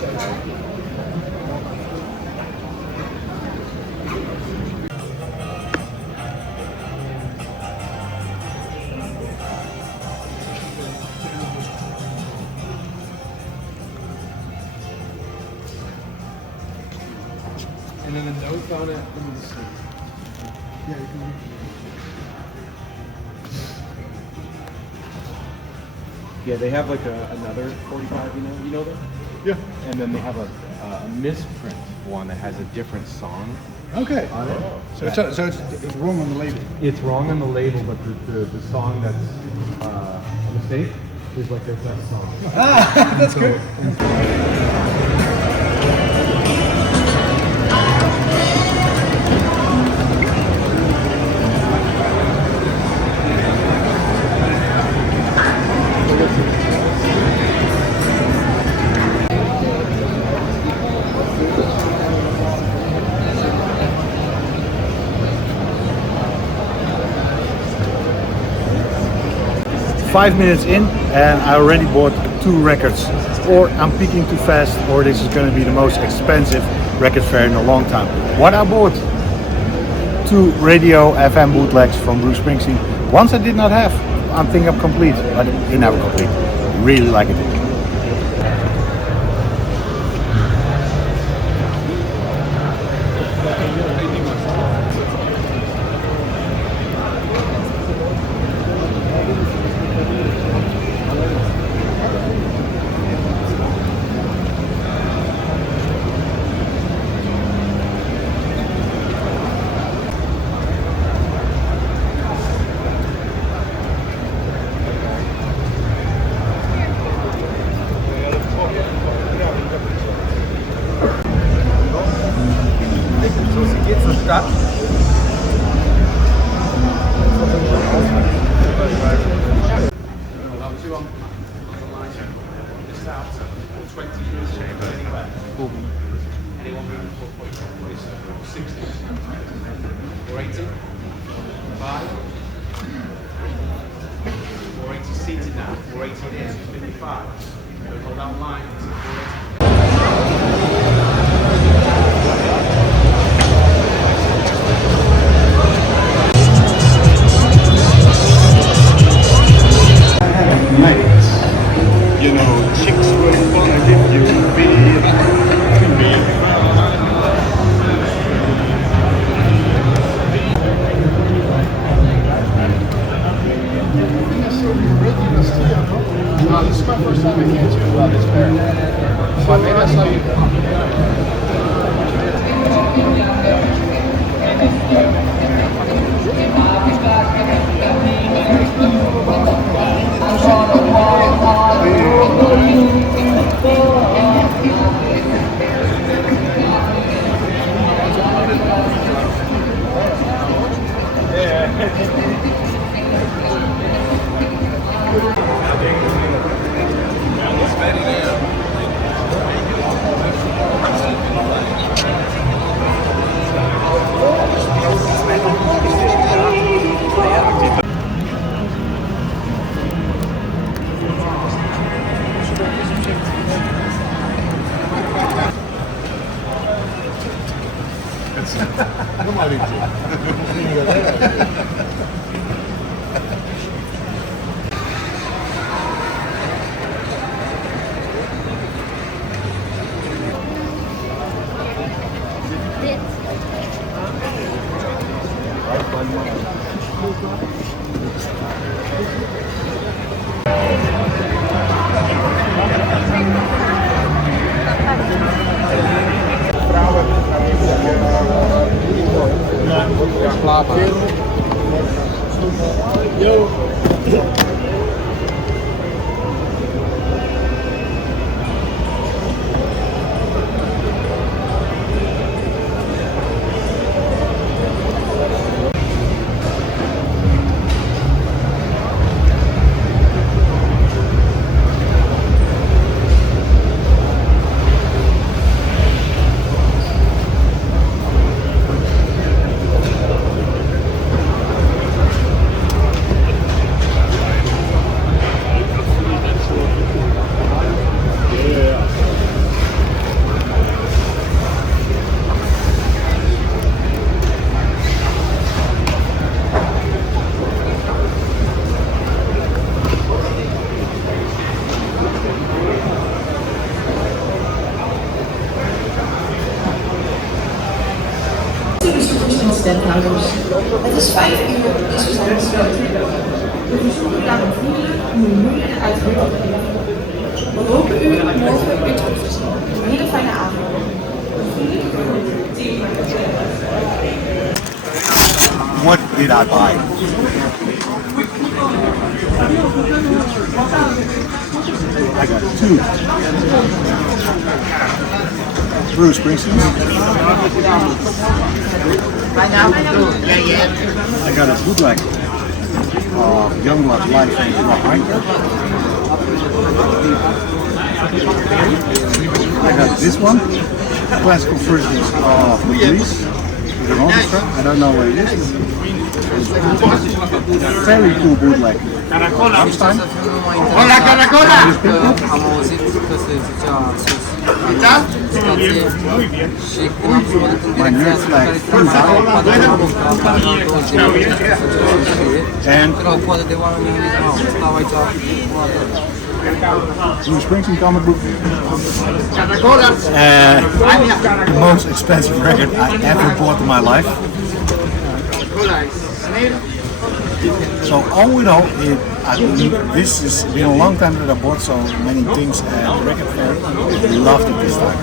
And then a note on it. Let me see. Yeah, you can. Yeah, they have like another 45, you know that? Yeah. And then they have a misprint one that has a different song Okay. on it. So it's wrong on the label. It's wrong on the label, but the song that's a mistake is like their best song. Ah, that's good. Five minutes in and I already bought 2 records. Or I'm peaking too fast, or this is going to be the most expensive record fair in a long time. What I bought? 2 radio FM bootlegs from Bruce Springsteen. Ones I did not have. I'm thinking I'm complete, but you're never complete. Really like it. 480 seated now, 480 in, 55. Hold that line, 480. You know, chicks will wanna give you This is my first time I came to this fair. So maybe I saw you. ouders. Het is 5 uur, dus we zijn besloten. We verzoeken daarom vriendelijk om uw moeilijke uitgang te geven. We hopen u morgen weer terug te zien. Een hele fijne avond. What did I buy? I got 2 Bruce Springsteen. I got a bootleg of Youngblood Live in Rock. I got this one, classical versions of the Grease with an orchestra. I don't know what it is. Very cool bootleg. Rammstein. Hola, Caracola! Am auzit că se zicea sus. Și când am văzut în direcția asta care trebuia să coadă de oameni ca asta, era o coadă de oameni în Lisbon. Stau aici cu coadă. Bruce Springsteen comic book. The most expensive record I ever bought in my life. So all in all, this has been a long time that I bought so many things, and the record fair loved it this time.